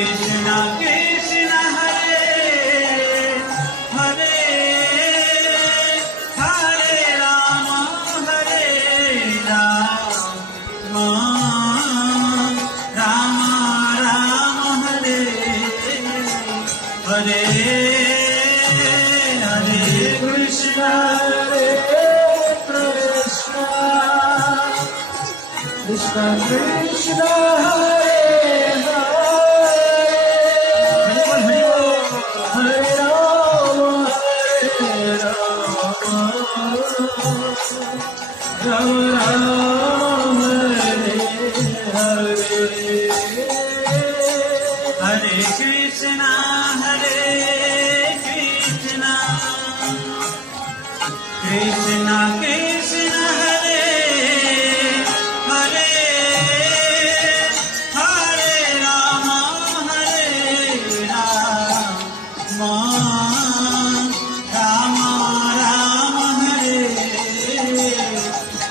Krishna Krishna Hare Hare Hare Rama Hare Rama Rama Rama Hare Hare Hare Krishna Krishna Krishna Hare Hare Hare Rama Rama Rama Hare Hare Hare Krishna Krishna Krishna Hare Hare Hare Rama Rama Rama Hare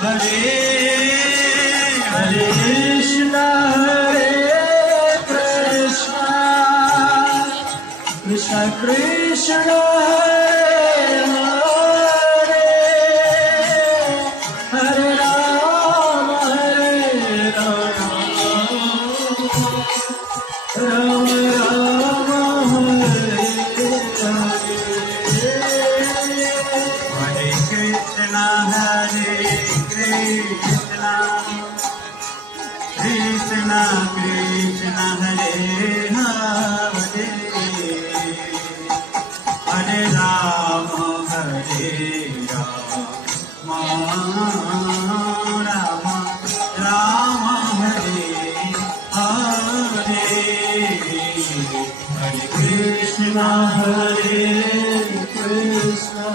Hare Hare Krishna Krishna Krishna Hare Rama Rama Rama Hare Hare Krishna Krishna Krishna Hare Hare Hare Rama Rama Rama Hare Hare Hare Krishna Krishna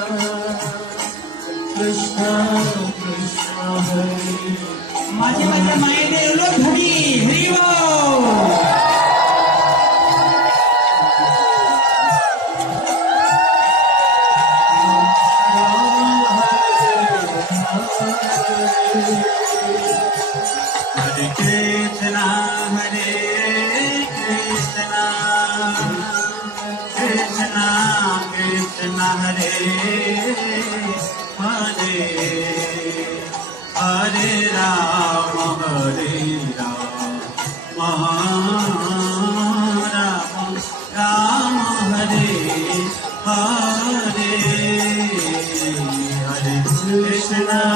Krishna Krishna Hare माझे मायेने लोक Hari Hari Hare Krishna Krishna Krishna Hare Hare Hare Rama Rama Hare Hare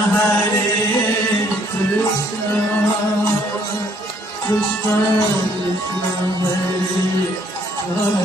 Hare Krishna Krishna Krishna Hare Hare